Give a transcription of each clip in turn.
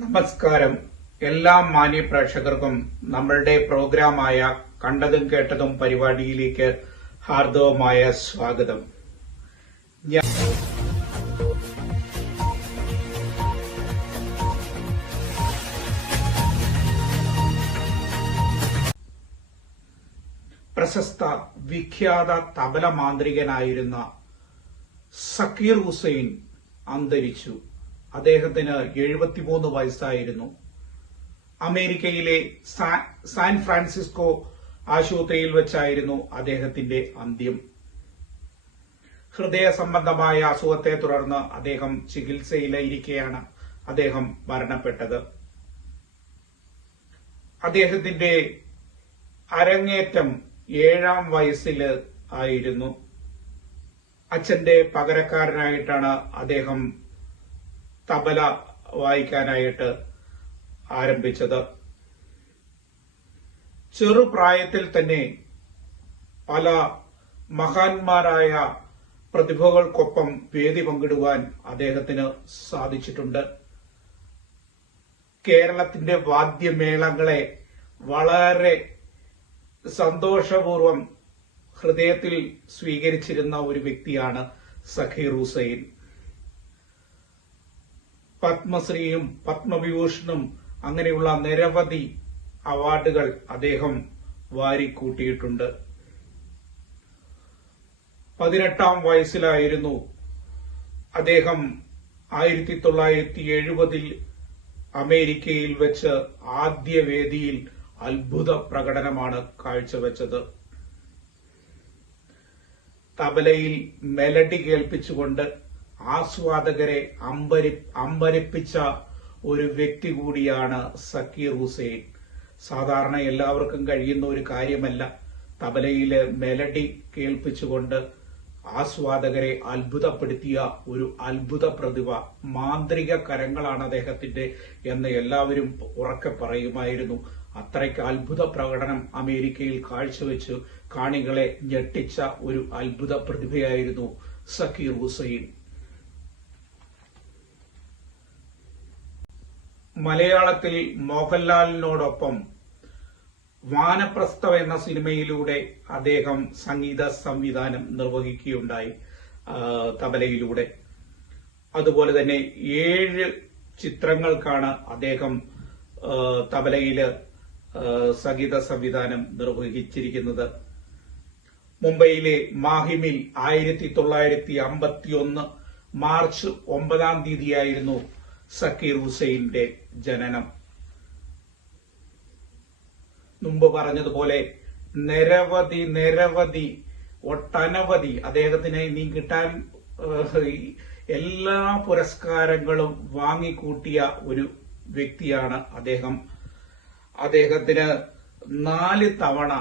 നമസ്കാരം. എല്ലാ മാന്യ പ്രേക്ഷകർക്കും നമ്മളുടെ പ്രോഗ്രാമായ കണ്ടതും കേട്ടതും പരിപാടിയിലേക്ക് ഹാർദവമായ സ്വാഗതം. പ്രശസ്ത വിഖ്യാത തബല മാന്ത്രികനായിരുന്ന സക്കീർ ഹുസൈൻ അന്തരിച്ചു. അദ്ദേഹത്തിന് 73 വയസ്സായിരുന്നു. അമേരിക്കയിലെ സാൻ ഫ്രാൻസിസ്കോ ആശുപത്രിയിൽ വെച്ചായിരുന്നു അദ്ദേഹത്തിന്റെ അന്ത്യം. ഹൃദയ സംബന്ധമായ അസുഖത്തെ തുടർന്ന് അദ്ദേഹം ചികിത്സയിലിരിക്കെയാണ് അദ്ദേഹം മരണപ്പെട്ടത്. അദ്ദേഹത്തിന്റെ അരങ്ങേറ്റം 7-ാം വയസ്സിൽ ആയിരുന്നു. അച്ഛന്റെ പകരക്കാരനായിട്ടാണ് അദ്ദേഹം തബല വായിക്കാനായിട്ട് ആരംഭിച്ചത്. ചെറുപ്രായത്തിൽ തന്നെ പല മഹാന്മാരായ പ്രതിഭകൾക്കൊപ്പം വേദി പങ്കിടുവാൻ അദ്ദേഹത്തിന് സാധിച്ചിട്ടുണ്ട്. കേരളത്തിന്റെ വാദ്യമേളങ്ങളെ വളരെ സന്തോഷപൂർവം ഹൃദയത്തിൽ സ്വീകരിച്ചിരുന്ന ഒരു വ്യക്തിയാണ് സക്കീർ ഹുസൈൻ. പത്മശ്രീയും പത്മവിഭൂഷണും അങ്ങനെയുള്ള നിരവധി അവാർഡുകൾ അദ്ദേഹം വാരിക്കൂട്ടിയിട്ടുണ്ട്. 18-ാം വയസ്സിലായിരുന്നു അദ്ദേഹം 1970-ൽ അമേരിക്കയിൽ വെച്ച് ആദ്യ വേദിയിൽ അത്ഭുത പ്രകടനമാണ് കാഴ്ചവെച്ചത്. തബലയിൽ മെലഡി കേൾപ്പിച്ചുകൊണ്ട് ആസ്വാദകരെ അമ്പരിപ്പിച്ച ഒരു വ്യക്തി കൂടിയാണ് സക്കീർ ഹുസൈൻ. സാധാരണ എല്ലാവർക്കും കഴിയുന്ന ഒരു കാര്യമല്ല തബലയിലെ മെലഡി കേൾപ്പിച്ചുകൊണ്ട് ആസ്വാദകരെ അത്ഭുതപ്പെടുത്തിയ ഒരു അത്ഭുത പ്രതിഭ. മാന്ത്രിക കരങ്ങളാണ് അദ്ദേഹത്തിന്റെ എന്ന് എല്ലാവരും ഉറക്കെ പറയുമായിരുന്നു. അത്രയ്ക്ക് അത്ഭുത പ്രകടനം അമേരിക്കയിൽ കാഴ്ചവെച്ച് കാണികളെ ഞെട്ടിച്ച ഒരു അത്ഭുത പ്രതിഭയായിരുന്നു സക്കീർ ഹുസൈൻ. മലയാളത്തിൽ മോഹൻലാലിനോടൊപ്പം വാനപ്രസ്ഥം എന്ന സിനിമയിലൂടെ അദ്ദേഹം സംഗീത സംവിധാനം നിർവഹിക്കുകയുണ്ടായി തബലയിലൂടെ. അതുപോലെ തന്നെ 7 ചിത്രങ്ങൾക്കാണ് അദ്ദേഹം തബലയില് സംഗീത സംവിധാനം നിർവഹിച്ചിരിക്കുന്നത്. മുംബൈയിലെ മാഹിമിൽ 1951 മാർച്ച് 9-ാം തീയതിയായിരുന്നു സക്കീർ ഹുസൈന്റെ ജനനം. മുമ്പ് പറഞ്ഞതുപോലെ നിരവധി ഒട്ടനവധി അദ്ദേഹത്തിന് ഇനി കിട്ടാൻ എല്ലാ പുരസ്കാരങ്ങളും വാങ്ങിക്കൂട്ടിയ ഒരു വ്യക്തിയാണ് അദ്ദേഹം. അദ്ദേഹത്തിന് 4 തവണ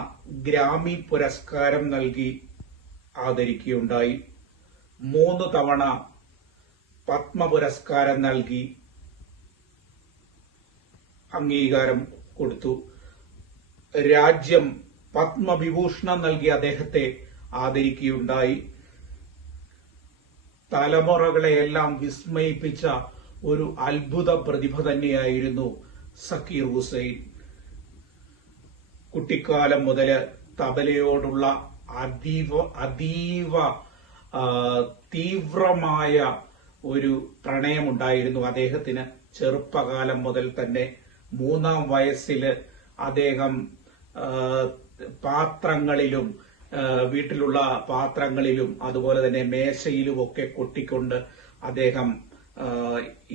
ഗ്രാമി പുരസ്കാരം നൽകി ആദരിക്കുകയുണ്ടായി. 3 തവണ പത്മ പുരസ്കാരം നൽകി അംഗീകാരം കൊടുത്തു. രാജ്യം പത്മവിഭൂഷണം നൽകി അദ്ദേഹത്തെ ആദരിക്കുകയുണ്ടായി. തലമുറകളെയെല്ലാം വിസ്മയിപ്പിച്ച ഒരു അത്ഭുത പ്രതിഭ തന്നെയായിരുന്നു സക്കീർ ഹുസൈൻ. കുട്ടിക്കാലം മുതൽ തബലയോടുള്ള അതീവ തീവ്രമായ ഒരു പ്രണയമുണ്ടായിരുന്നു അദ്ദേഹത്തിന്. ചെറുപ്പകാലം മുതൽ തന്നെ 3-ാം വയസ്സില് അദ്ദേഹം പാത്രങ്ങളിലും വീട്ടിലുള്ള പാത്രങ്ങളിലും അതുപോലെ തന്നെ മേശയിലും ഒക്കെ കൊട്ടിക്കൊണ്ട് അദ്ദേഹം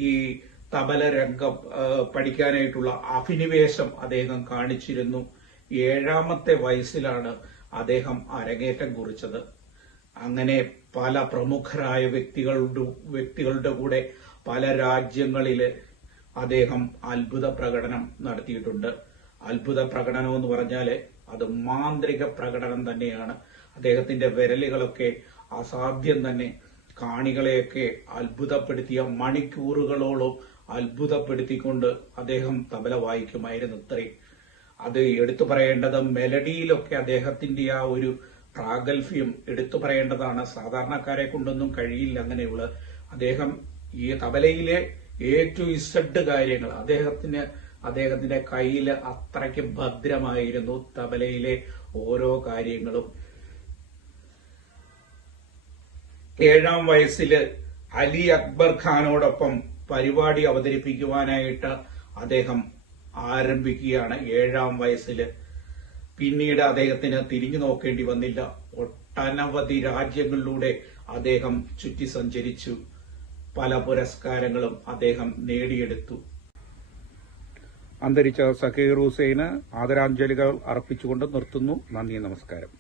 ഈ തബല രംഗം പഠിക്കാനായിട്ടുള്ള അഭിനിവേശം അദ്ദേഹം കാണിച്ചിരുന്നു. 7-ാമത്തെ വയസ്സിലാണ് അദ്ദേഹം അരങ്ങേറ്റം കുറിച്ചത്. അങ്ങനെ പല പ്രമുഖരായ വ്യക്തികളുടെ കൂടെ പല രാജ്യങ്ങളില് അദ്ദേഹം അത്ഭുത പ്രകടനം നടത്തിയിട്ടുണ്ട്. അത്ഭുത പ്രകടനം എന്ന് പറഞ്ഞാല് അത് മാന്ത്രിക പ്രകടനം തന്നെയാണ്. അദ്ദേഹത്തിന്റെ വിരലുകളൊക്കെ അസാധ്യം തന്നെ. കാണികളെയൊക്കെ അത്ഭുതപ്പെടുത്തിയ മണിക്കൂറുകളോളം അത്ഭുതപ്പെടുത്തിക്കൊണ്ട് അദ്ദേഹം തബല വായിക്കുമായിരുന്നു. ഇത്രയും അത് എടുത്തു പറയേണ്ടത് മെലഡിയിലൊക്കെ അദ്ദേഹത്തിന്റെ ആ ഒരു പ്രാഗൽഭ്യം എടുത്തു പറയേണ്ടതാണ്. സാധാരണക്കാരെ കൊണ്ടൊന്നും കഴിയില്ല അങ്ങനെയുള്ള. അദ്ദേഹം ഈ തബലയിലെ A to Z കാര്യങ്ങൾ അദ്ദേഹത്തിന്റെ കയ്യിൽ അത്രയ്ക്ക് ഭദ്രമായിരുന്നു തബലയിലെ ഓരോ കാര്യങ്ങളും. 7-ാം വയസ്സിൽ അലി അക്ബർ ഖാനോടൊപ്പം പരിപാടി അവതരിപ്പിക്കുവാനായിട്ട് അദ്ദേഹം ആരംഭിക്കുകയാണ് 7-ാം വയസ്സിൽ. പിന്നീട് അദ്ദേഹത്തിന് തിരിഞ്ഞു നോക്കേണ്ടി വന്നില്ല. ഒട്ടനവധി രാജ്യങ്ങളിലൂടെ അദ്ദേഹം ചുറ്റി സഞ്ചരിച്ചു. പല പുരസ്കാരങ്ങളും അദ്ദേഹം നേടിയെടുത്തു. അന്തരിച്ച സക്കീർ ഹുസൈന് ആദരാഞ്ജലികൾ അർപ്പിച്ചുകൊണ്ട് നിർത്തുന്നു. നന്ദി, നമസ്കാരം.